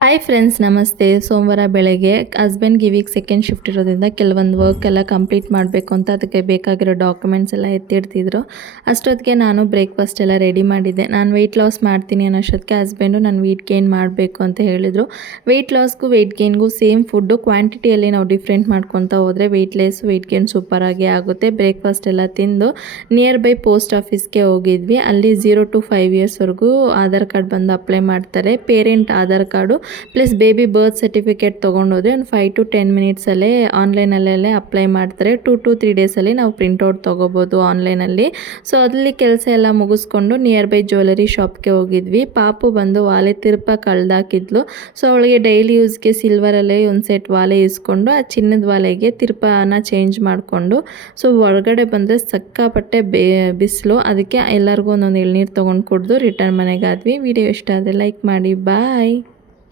Hi friends, ನಮಸ್ತೆ. ಸೋಮವಾರ ಬೆಳಗ್ಗೆ ಹಸ್ಬೆಂಡ್ಗೆ ಈ ವೀಕ್ ಸೆಕೆಂಡ್ ಶಿಫ್ಟ್ ಇರೋದ್ರಿಂದ ಕೆಲವೊಂದು ವರ್ಕ್ ಎಲ್ಲ ಕಂಪ್ಲೀಟ್ ಮಾಡಬೇಕು ಅಂತ ಅದಕ್ಕೆ ಬೇಕಾಗಿರೋ ಡಾಕ್ಯುಮೆಂಟ್ಸ್ ಎಲ್ಲ ಎತ್ತಿಡ್ತಿದ್ರು. ಅಷ್ಟೊತ್ತಿಗೆ ನಾನು ಬ್ರೇಕ್ಫಾಸ್ಟ್ ಎಲ್ಲ ರೆಡಿ ಮಾಡಿದ್ದೆ. ನಾನು ವೆಯ್ಟ್ ಲಾಸ್ ಮಾಡ್ತೀನಿ ಅನ್ನೋಷ್ಟೊತ್ತಿಗೆ ಹಸ್ಬೆಂಡು ನಾನು ವೆಯ್ಟ್ ಗೇನ್ ಮಾಡಬೇಕು ಅಂತ ಹೇಳಿದರು. ವೆಯ್ಟ್ ಲಾಸ್ಗೂ ವೆಯ್ಟ್ ಗೇನ್ಗೂ ಸೇಮ್ ಫುಡ್ಡು, ಕ್ವಾಂಟಿಟಿಯಲ್ಲಿ ನಾವು ಡಿಫ್ರೆಂಟ್ ಮಾಡ್ಕೊತಾ ಹೋದರೆ ವೆಯ್ಟ್ ಲೆಸ್ ವೆಯ್ಟ್ ಗೇನ್ ಸೂಪರಾಗಿ ಆಗುತ್ತೆ. ಬ್ರೇಕ್ಫಾಸ್ಟ್ ಎಲ್ಲ ತಿಂದು ನಿಯರ್ ಬೈ ಪೋಸ್ಟ್ ಆಫೀಸ್ಗೆ ಹೋಗಿದ್ವಿ. ಅಲ್ಲಿ 0 to 5 ಇಯರ್ಸ್ವರೆಗೂ ಆಧಾರ್ ಕಾರ್ಡ್ ಬಂದು ಅಪ್ಲೈ ಮಾಡ್ತಾರೆ. Parent Aadhaar card plus baby birth certificate ತೊಗೊಂಡೋದ್ರೆ ಒಂದು 5 to 10 ಮಿನಿಟ್ಸಲ್ಲೇ ಆನ್ಲೈನಲ್ಲೇ ಅಪ್ಲೈ ಮಾಡ್ತಾರೆ. 2 to 3 ಡೇಸಲ್ಲಿ ನಾವು ಪ್ರಿಂಟೌಟ್ ತೊಗೋಬೋದು ಆನ್ಲೈನಲ್ಲಿ. ಸೊ ಅಲ್ಲಿ ಕೆಲಸ ಎಲ್ಲ ಮುಗಿಸ್ಕೊಂಡು ನಿಯರ್ ಬೈ ಜ್ಯುವೆಲರಿ ಶಾಪ್ಗೆ ಹೋಗಿದ್ವಿ. ಪಾಪು ಬಂದು ವಾಲೆ ತಿರುಪ ಕಳ್ದಾಕಿದ್ಲು. ಸೊ ಅವಳಿಗೆ ಡೈಲಿ ಯೂಸ್ಗೆ ಸಿಲ್ವರಲ್ಲೇ ಒಂದು ಸೆಟ್ ವಾಲೆ ಇಸ್ಕೊಂಡು ಆ ಚಿನ್ನದ ವಾಲೆಗೆ ತಿರುಪನ ಚೇಂಜ್ ಮಾಡಿಕೊಂಡು ಸೊ ಹೊರಗಡೆ ಬಂದರೆ ಸಿಕ್ಕಾಪಟ್ಟೆ ಬಿಸಿಲು. ಅದಕ್ಕೆ ಎಲ್ಲರಿಗೂ ಒಂದೊಂದು ಎಳ್ನೀರು ತೊಗೊಂಡು ಕುಡಿದು ರಿಟರ್ನ್ ಮನೆಗಾದ್ವಿ. ವಿಡಿಯೋ ಇಷ್ಟ ಆದರೆ ಲೈಕ್ ಮಾಡಿ. ಬಾಯ್.